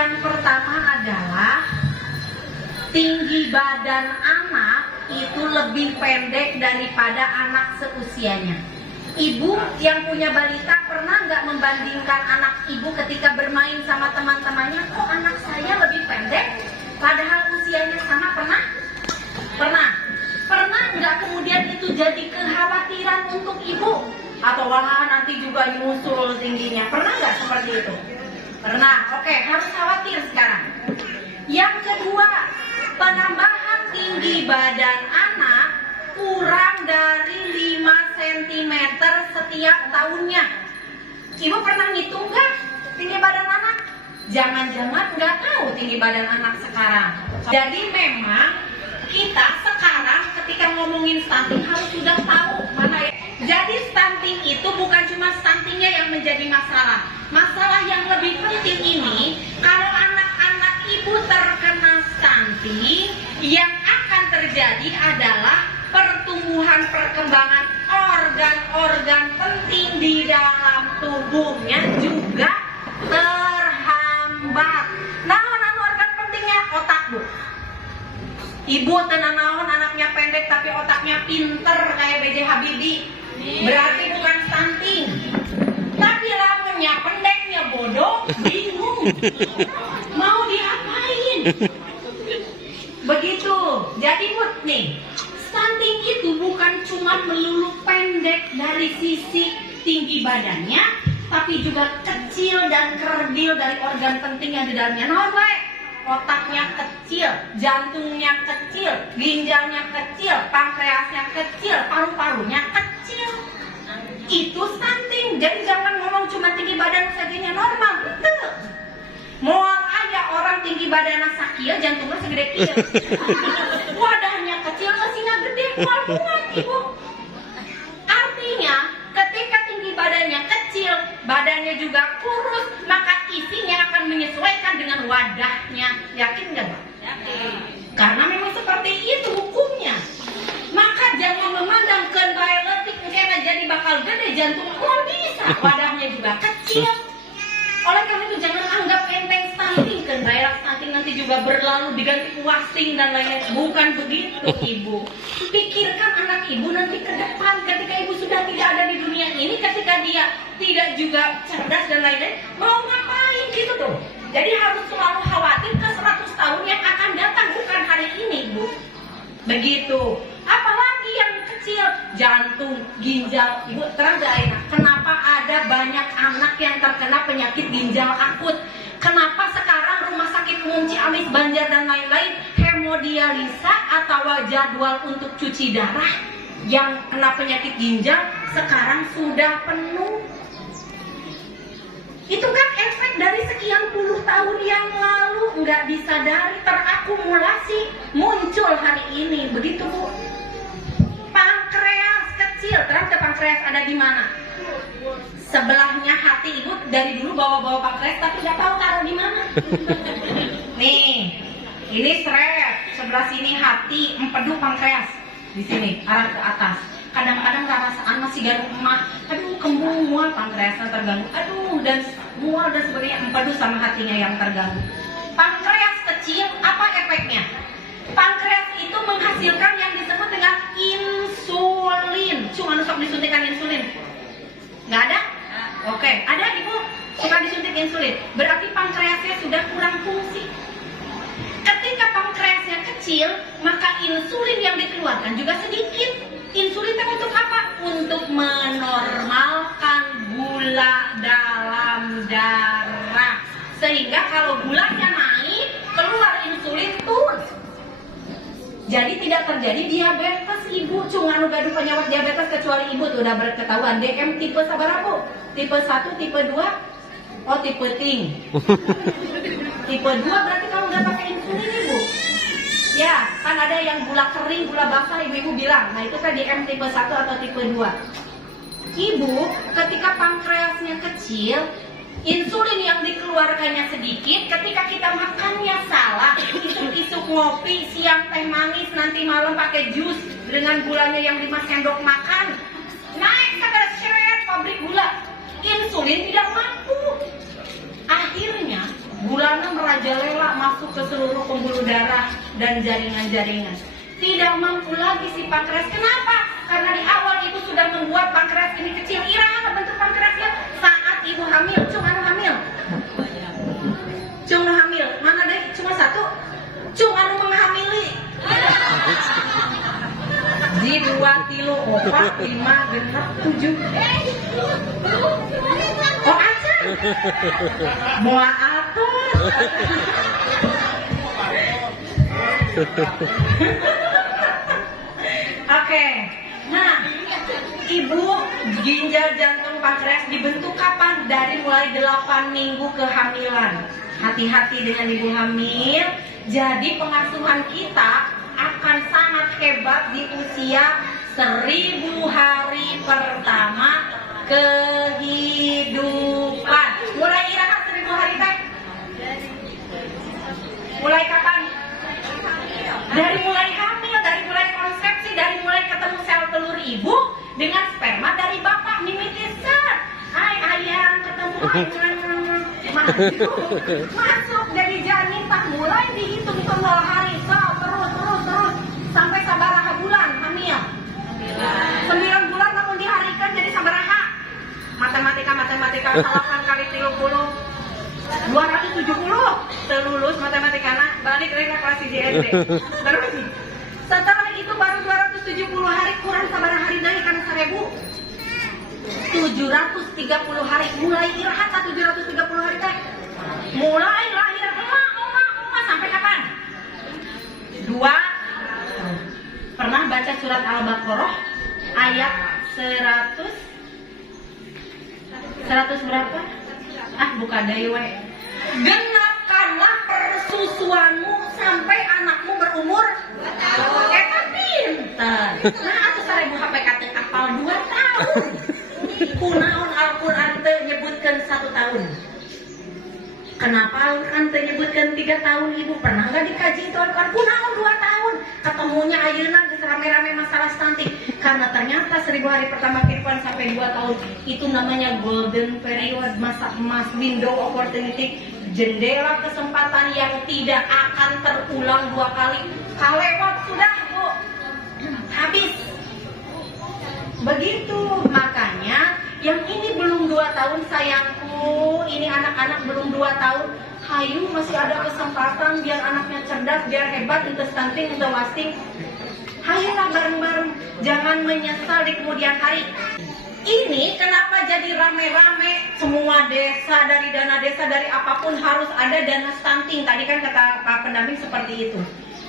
Yang pertama adalah tinggi badan anak itu lebih pendek daripada anak seusianya. Ibu yang punya balita pernah nggak membandingkan anak ibu ketika bermain sama teman-temannya, kok anak saya lebih pendek padahal usianya sama? Pernah? Pernah nggak kemudian itu jadi kekhawatiran untuk ibu? Atau wah nanti juga nyusul tingginya? Pernah nggak seperti itu? Pernah. Oke, harus khawatir sekarang. Yang kedua, penambahan tinggi badan anak kurang dari 5 cm setiap tahunnya. Ibu pernah ngitung nggak tinggi badan anak? Jangan-jangan nggak tahu tinggi badan anak sekarang. Jadi memang kita sekarang ketika ngomongin stunting harus sudah tahu mana ya. Jadi stunting itu bukan cuma stuntingnya yang menjadi masalah. Masalah yang lebih penting ini, kalau anak-anak ibu terkena stunting, yang akan terjadi adalah pertumbuhan perkembangan organ-organ penting di dalam tubuhnya juga terhambat. Nah, organ pentingnya otak, Bu. Ibu tenang naon anaknya pendek tapi otaknya pinter kayak B.J. Habibie, berarti bukan stunting. Tapi lamunnya pendeknya bodoh, bingung mau diapain. Begitu. Jadi Bud nih, stunting itu bukan cuma melulu pendek dari sisi tinggi badannya, tapi juga kecil dan kerdil dari organ penting yang di dalamnya. Nah, otaknya kecil, jantungnya kecil, ginjalnya kecil, pankreasnya kecil, paru-parunya kecil. Itu stunting. Jadi jangan ngomong cuma tinggi badan segini normal. Betul. Moal aja orang tinggi badannya sakit, jantungnya segede kieu. Wadahnya kecil, mesinnya gede, mual-mual ibu. Artinya, ketika tinggi badannya kecil, badannya juga kurus, maka isinya akan menyesuaikan dengan wadahnya. Yakin nggak, Pak? Yakin. Karena memang seperti itu hukumnya. Maka jangan memandang ke dialetik karena jadi bakal gede jantung, kok bisa? Wadahnya juga kecil. Oleh karena itu jangan anggap enteng stunting, ke daerah stunting nanti juga berlalu diganti wasting dan lain-lain. Bukan begitu, Ibu. Pikirkan anak ibu nanti ke depan ketika ibu sudah tidak ada di dunia ini, ketika dia tidak juga cerdas dan lain-lain, mau ngapain gitu tuh. Jadi harus selalu khawatir ke 100 tahun yang akan datang, bukan hari ini, Bu. Begitu. Apalagi yang kecil, jantung, ginjal. Ibu terang gak enak, kenapa ada banyak anak yang terkena penyakit ginjal akut? Kenapa sekarang rumah sakit umum Ciamis, Banjar dan lain-lain hemodialisa atau jadwal untuk cuci darah yang kena penyakit ginjal sekarang sudah penuh? Itu kan efek dari sekian puluh tahun yang lalu, nggak disadari, terakumulasi, muncul hari ini. Begitu, Bu. Pankreas kecil, terang ke pankreas ada di mana? Sebelahnya hati. Ibu dari dulu bawa-bawa pankreas tapi nggak tahu taruh di mana. Nih, ini seret, sebelah sini hati, empedu pankreas di sini arah ke atas. Kadang-kadang perasaan masih gaduh emak, aduh kembung, mual, pankreasnya terganggu, aduh dan mual dan sebagainya, empedu sama hatinya yang terganggu. Pankreas kecil, apa efeknya? Pankreas itu menghasilkan yang disebut dengan insulin. Cuma nusok disuntikan insulin? Nggak ada? Oke, ada ibu suka disuntik insulin. Berarti pankreasnya sudah kurang fungsi. Ketika pankreasnya kecil, maka insulin yang dikeluarkan juga sedikit. Insulin itu untuk apa? Untuk menormalkan gula dalam darah. Sehingga kalau gulanya naik, keluar insulin turun. Jadi tidak terjadi diabetes, Ibu. Cuma gaduh penyakit diabetes kecuali Ibu tuh udah berketahuan DM tipe sabar Bu? Tipe 1, tipe 2? Oh, tipe ting. Tipe 2 berarti kalau nggak pakai insulin, Ibu. Ya, kan ada yang gula kering, gula basah, ibu-ibu bilang. Nah, itu kan DM tipe 1 atau tipe 2. Ibu, ketika pankreasnya kecil, insulin yang dikeluarkannya sedikit. Ketika kita makannya salah, isuk-isuk ngopi, siang teh manis, nanti malam pakai jus dengan gulanya yang 5 sendok makan, naik kadar seret pabrik gula. Insulin tidak mampu. Akhirnya gulanya merajalela masuk ke seluruh pembuluh darah dan jaringan-jaringan. Tidak mampu lagi si pankreas. Kenapa? Karena di awal ibu sudah membuat pankreas ini kecil. Iraha bentuk pankreasnya saat ibu hamil. Cung anu hamil. Cung hamil. Mana deh? Cuma satu. Cung anu menghamili. Di 2, 3, 4, 5, 6, 7. Oh aja. Moal atur. Oke. Nah, ibu ginjal jantung pankreas dibentuk kapan? Dari mulai 8 minggu kehamilan. Hati-hati dengan ibu hamil. Jadi pengasuhan kita akan sangat hebat di usia 1000 hari pertama kehidupan. Mulai iraha 1000 hari teh? Mulai kapan? Dari mulai hamil, dari mulai konsepsi, dari mulai ketemu sel telur ibu dengan sperma dari bapak mimitis set. Hai ayam ketemu ayam. Masuk jadi janin tak mulai dihitung 0 hari terus sampai sabaraha bulan hamil. 9 bulan namun diharikan jadi sabaraha. Matematika salapan kali 30 270 terlulus matematikana balik lagi kelas JSD. Terus setelah itu baru 270 hari kurang sabaraha hari dari karena 730 hari mulai iraha 730 hari teh. Mulai lahir emak sampai kapan? 2. Pernah baca surat Al-Baqarah ayat 100 berapa? Buka dewe. Genapkanlah persusuanmu sampai anakmu berumur 2 tahun. Pintar. Nah, atuh 1000 HP kata apal 2 tahun. Kunaon Al-Quran teh nyebutkan 1 tahun. Kenapa Al-Quran teh nyebutkan 3 tahun ibu? Pernah nggak dikaji itu Al-Quran? Kunaon 2 tahun? Ketemunya ayeuna geus rame-rame masalah stunting. Karena ternyata 1000 hari pertama kehidupan sampai 2 tahun itu namanya golden period, masa emas, window opportunity, jendela kesempatan yang tidak akan terulang 2 kali. Kalewat sudah bu, habis. Begitu, makanya yang ini belum 2 tahun sayangku, ini anak-anak belum 2 tahun, hayu masih ada kesempatan biar anaknya cerdas, biar hebat untuk stunting, untuk wasting. Hayolah bareng-bareng, jangan menyesal di kemudian hari. Ini kenapa jadi rame-rame semua desa, dari dana desa, dari apapun harus ada dana stunting. Tadi kan kata Pak Pendamping seperti itu.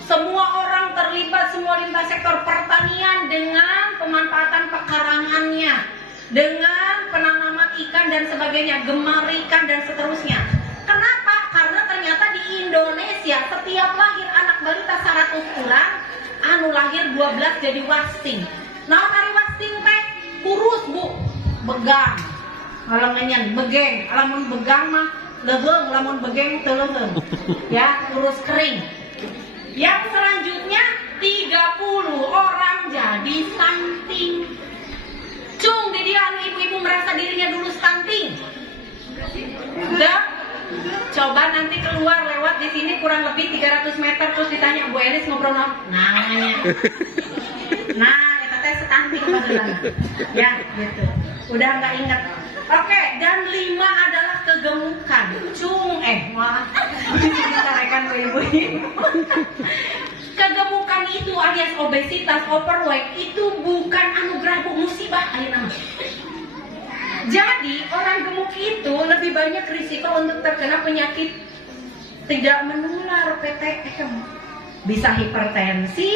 Semua orang terlibat, semua lintas sektor pertanian dengan pemanfaatan pekarangannya, dengan penanaman ikan dan sebagainya, gemar ikan dan seterusnya. Kenapa? Karena ternyata di Indonesia setiap lahir anak balita 100 kurang, anu lahir 12 jadi wasting. Nah, hari wasting teh kurus bu, begang, ngalengenyan, begeng, lamun begang mah lebeung, lamun begeng teu lebeung. Ya, kurus kering. Yang selanjutnya 30 orang jadi stunting. Cung, di dia ibu-ibu merasa dirinya dulu stunting. Udah, coba nanti keluar lewat di sini kurang lebih 300 meter terus ditanya Bu Elis ngobrol apa? Namanya. Nah, kita tes stunting padahal. Ya, gitu. Udah nggak inget. Oke, dan 5 adalah kegemukan. Cung, maaf. Disarekan ke ibu-ibu. Kegemukan itu alias obesitas, overweight itu bukan anugerah bu, musibah ayeuna. Jadi orang gemuk itu lebih banyak risiko untuk terkena penyakit tidak menular PTM. Bisa hipertensi,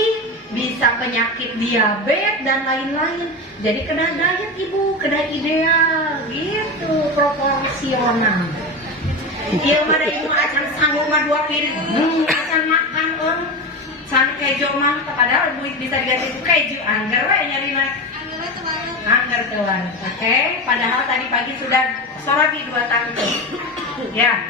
bisa penyakit diabetes dan lain-lain. Jadi kena diet ibu, kena ideal gitu, proporsional. Iya mah ibu acan sanggup mah 2 piring, acan makan san kejo mah, padahal bisa diganti keju, angger we nyarina. Angger tuan, oke. Padahal tadi pagi sudah sorabi 2 tangki. Ya.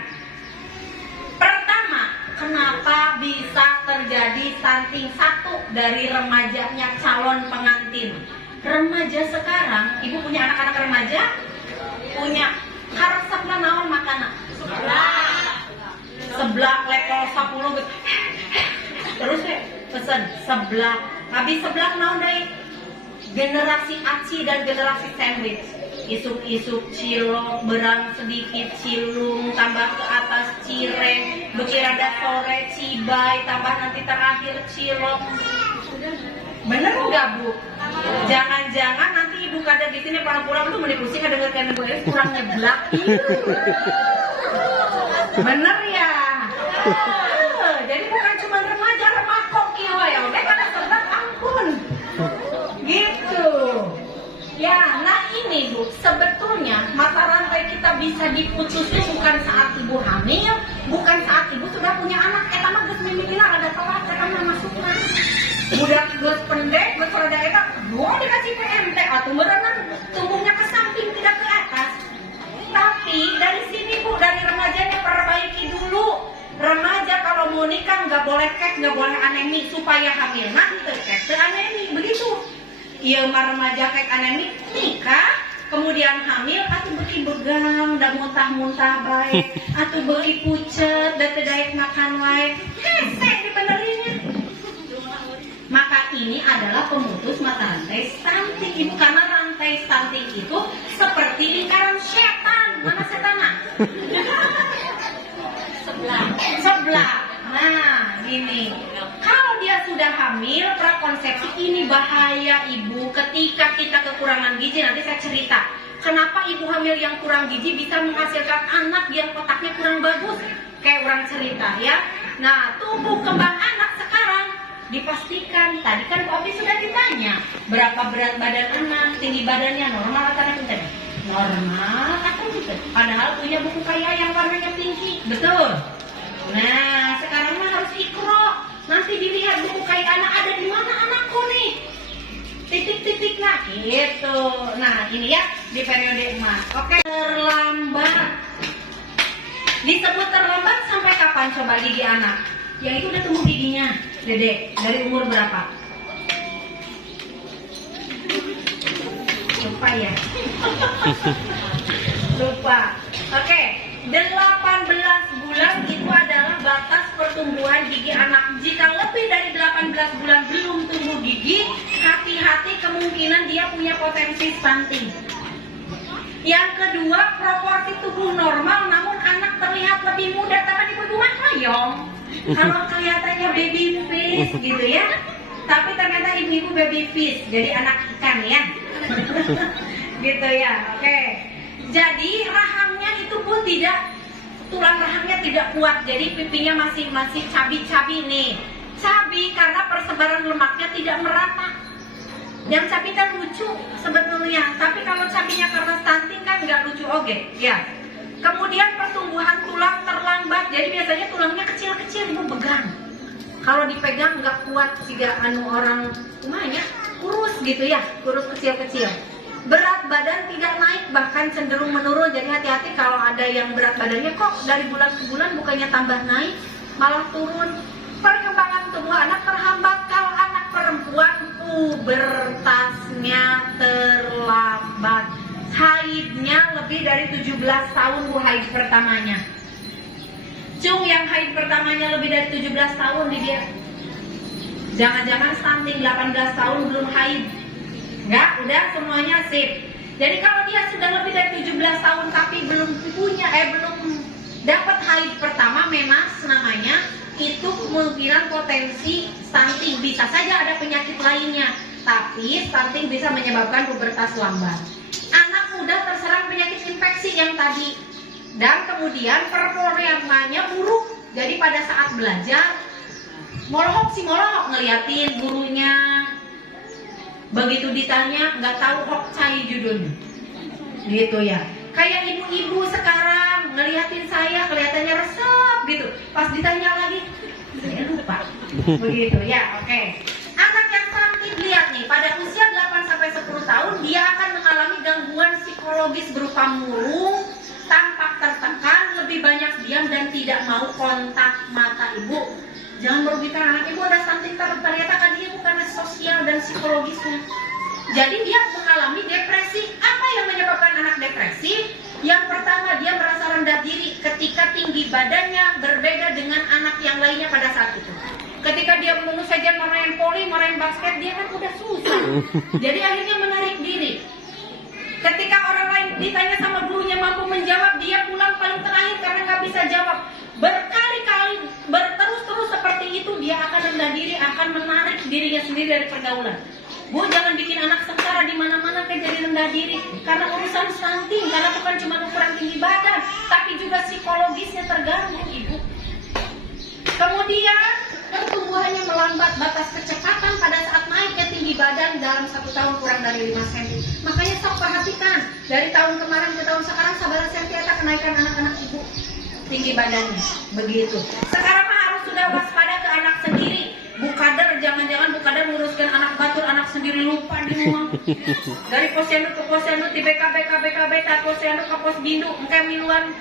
Pertama, kenapa bisa terjadi stunting? 1 dari remajanya calon pengantin. Remaja sekarang, ibu punya anak-anak remaja? Punya. Karesepna naon makanan? Seblak. seblak level 10 gitu. Terus pesen seblak. Habis seblak naon deui? Generasi aci dan generasi sandwich. Isuk-isuk cilok, berang sedikit cilung, tambah ke atas cireng, beki rada sore cibai, tambah nanti terakhir cilok. Bener nggak Bu? Jangan-jangan nanti ibu kada di sini pulang-pulang tuh mending pusing ngedengarkan ibu kurang nyeblak. Bener ya? Jadi bukan cuma remaja, remakok kieu ya, oke kada seblak ampun. Gitu. Ya, nah ini Bu, sebetulnya mata rantai kita bisa diputus itu bukan saat ibu hamil, bukan saat ibu sudah punya anak. Eta mah geus mimitina ada telat eta mah masukna. Budak geus pendek, geus rada eta, doang dikasih PMT atuh berenang tumbuhnya ke samping tidak ke atas. Tapi dari sini Bu, dari remajanya perbaiki dulu. Remaja kalau mau nikah nggak boleh kek, nggak boleh anemi supaya hamil. Nah, kek anemi begitu. Iya mah remaja kayak anemi nikah kemudian hamil atau beki begang dan muntah-muntah baik atau beki pucet dan tidak makan wae hese dibenerinnya. Maka ini adalah pemutus mata rantai stunting ibu, karena rantai stunting itu seperti lingkaran setan. Mana setannya? Sebelah. Nah, gini. Kalau dia sudah hamil, prakonsepsi ini bahaya ibu. Ketika kita kekurangan gizi, nanti saya cerita. Kenapa ibu hamil yang kurang gizi bisa menghasilkan anak yang otaknya kurang bagus? Kayak orang cerita ya. Nah, tumbuh kembang anak sekarang dipastikan. Tadi kan Bu Opi sudah ditanya, berapa berat badan anak, tinggi badannya normal atau tidak? Normal atau tidak? Padahal punya buku kaya yang warnanya tinggi, betul? Nah, sekarang mah harus ikro. Nanti dilihat buku kaya anak ada di mana anakku nih. Titik-titik nah gitu. Nah, ini ya di periode emas. Oke, terlambat. Disebut terlambat sampai kapan coba gigi anak? Yang itu udah tumbuh giginya, Dede. Dari umur berapa? Lupa ya. Lupa. Oke. 18 bulan itu adalah batas pertumbuhan gigi anak. Jika lebih dari 18 bulan belum tumbuh gigi, hati-hati kemungkinan dia punya potensi stunting. Yang kedua, proporsi tubuh normal namun anak terlihat lebih muda. Tapi ibu mah mayong. Kalau kelihatannya baby face gitu ya. Tapi ternyata ibu-ibu baby fish, jadi anak ikan ya. Gitu ya. Oke. Jadi rahangnya itu pun tidak, tulang rahangnya tidak kuat, jadi pipinya masih cabi-cabi nih. Cabi karena persebaran lemaknya tidak merata. Yang cabi kan lucu sebetulnya, tapi kalau cabinya karena stunting kan nggak lucu oke, ya. Kemudian pertumbuhan tulang terlambat, jadi biasanya tulangnya kecil-kecil ibu pegang. Kalau dipegang nggak kuat jika orang rumahnya kurus gitu ya, kurus kecil-kecil. Berat badan tidak naik, bahkan cenderung menurun. Jadi hati-hati kalau ada yang berat badannya kok dari bulan ke bulan bukannya tambah naik, malah turun. Perkembangan tubuh anak terhambat kalau anak perempuan pubertasnya terlambat. Haidnya lebih dari 17 tahun Bu, haid pertamanya. Cung yang haid pertamanya lebih dari 17 tahun dia. Jangan-jangan stunting 18 tahun belum haid. Enggak, udah semuanya sip. Jadi kalau dia sudah lebih dari 17 tahun tapi belum dapat haid pertama, menas namanya, itu kemungkinan potensi stunting. Bisa saja ada penyakit lainnya, tapi stunting bisa menyebabkan pubertas lambat. Anak muda terserang penyakit infeksi yang tadi, dan kemudian performanya buruk. Jadi pada saat belajar molohok ngeliatin gurunya. Begitu ditanya nggak tahu hokcai judulnya, gitu ya. Kayak ibu-ibu sekarang ngeliatin saya kelihatannya resep gitu. Pas ditanya lagi, saya lupa. Begitu ya, oke. Anak yang stunting lihat nih, pada usia 8-10 tahun dia akan mengalami gangguan psikologis berupa murung, tampak tertekan, lebih banyak diam dan tidak mau kontak mata ibu. Jangan merugikan anak ibu ada stunting, ternyata kan dia bukan sosial dan psikologisnya. Jadi dia mengalami depresi. Apa yang menyebabkan anak depresi? Yang pertama, dia merasa rendah diri ketika tinggi badannya berbeda dengan anak yang lainnya pada saat itu. Ketika dia lulus saja marahin voli, marahin basket, dia kan udah susah. Jadi akhirnya menarik diri. Ketika orang lain ditanya sama gurunya mampu menjawab, dia pulang paling terakhir karena nggak bisa jawab. Berkali-kali, berterus-terus seperti itu, dia akan rendah diri, akan menarik dirinya sendiri dari pergaulan. Bu, jangan bikin anak sengsara di mana-mana kan jadi rendah diri. Karena urusan stunting, karena bukan cuma ukuran tinggi badan, tapi juga psikologisnya terganggu, Ibu. Kemudian, pertumbuhannya melambat, batas kecepatan pada saat naiknya tinggi badan dalam 1 tahun kurang dari 5 cm. Makanya sok perhatikan, dari tahun kemarin ke tahun sekarang, sabar sentiasa kenaikan anak-anak Ibu tinggi badannya. Begitu. Sekarang mah harus sudah waspada ke anak sendiri. Bu Kader, jangan-jangan Bu Kader nguruskan anak batur, anak sendiri lupa di rumah. Dari posyandu ke posyandu, di BKB, tak posyandu ke pos bindu, engke miluan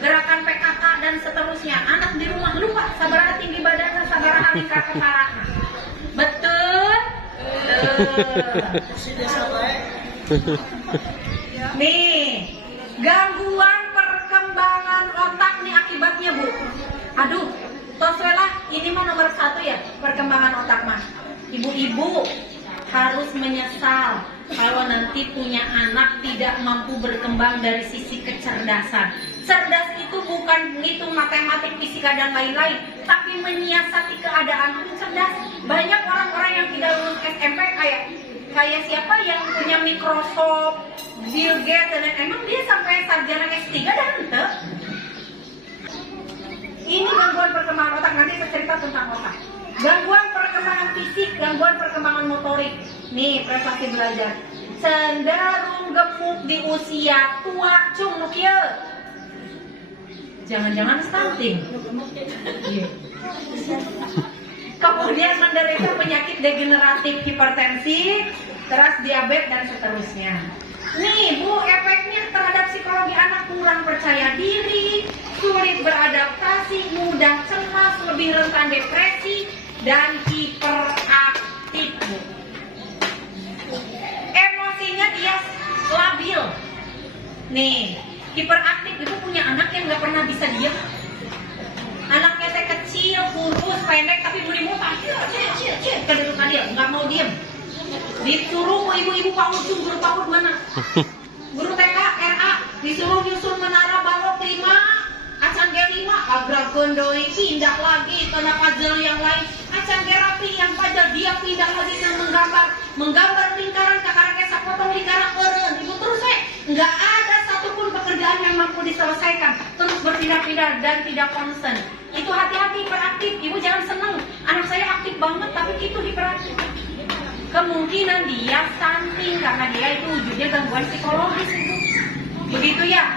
gerakan PKK dan seterusnya. Anak di rumah lupa, sabaraha tinggi badannya, sabaraha tingkah kepalanya. Betul? Nih, gangguan perkembangan otak nih akibatnya, Bu. Aduh, toswelah, ini mah nomor 1 ya, perkembangan otak mah. Ibu-ibu harus menyesal kalau nanti punya anak tidak mampu berkembang dari sisi kecerdasan. Cerdas itu bukan ngitung matematik, fisika dan lain-lain, tapi menyiasati keadaan pun cerdas. Banyak orang-orang yang tidak lulus SMP kayak siapa yang punya Microsoft, Bill Gates, dan emang dia sampai sarjana S3 dan ente. Ini gangguan perkembangan otak, nanti saya cerita tentang otak. Gangguan perkembangan fisik, gangguan perkembangan motorik. Nih, prestasi belajar. Cenderung gemuk di usia tua, cung nu kieu. Jangan-jangan stunting. Kemudian menderita penyakit degeneratif, hipertensi, terus diabetes dan seterusnya. Nih Bu, efeknya terhadap psikologi anak kurang percaya diri, sulit beradaptasi, mudah cemas, lebih rentan depresi, dan hiperaktif, Bu. Emosinya dia labil. Nih, hiperaktif itu punya anak yang nggak pernah bisa diam. Anaknya teh kecil, kurus, pendek, tapi beribu cil, kedudukan dia nggak mau diam. Disuruh ibu-ibu PAUD, guru PAUD mana? Guru TK, RA, disuruh nyusun menara balok 5, acan G5, agrakeun deui, pindah lagi ke puzzle yang lain. Acan G rapi yang pajal, dia pindah lagi ke menggambar lingkaran, kakarake sapotong lingkaran eureun. Ibu terus nggak ada satupun pekerjaan yang mampu diselesaikan, terus berpindah-pindah dan tidak konsen. Itu hati-hati hiperaktif. Ibu jangan seneng, anak saya aktif banget tapi itu hiperaktif. Kemungkinan dia stunting karena dia itu wujudnya gangguan psikologis itu. Begitu ya.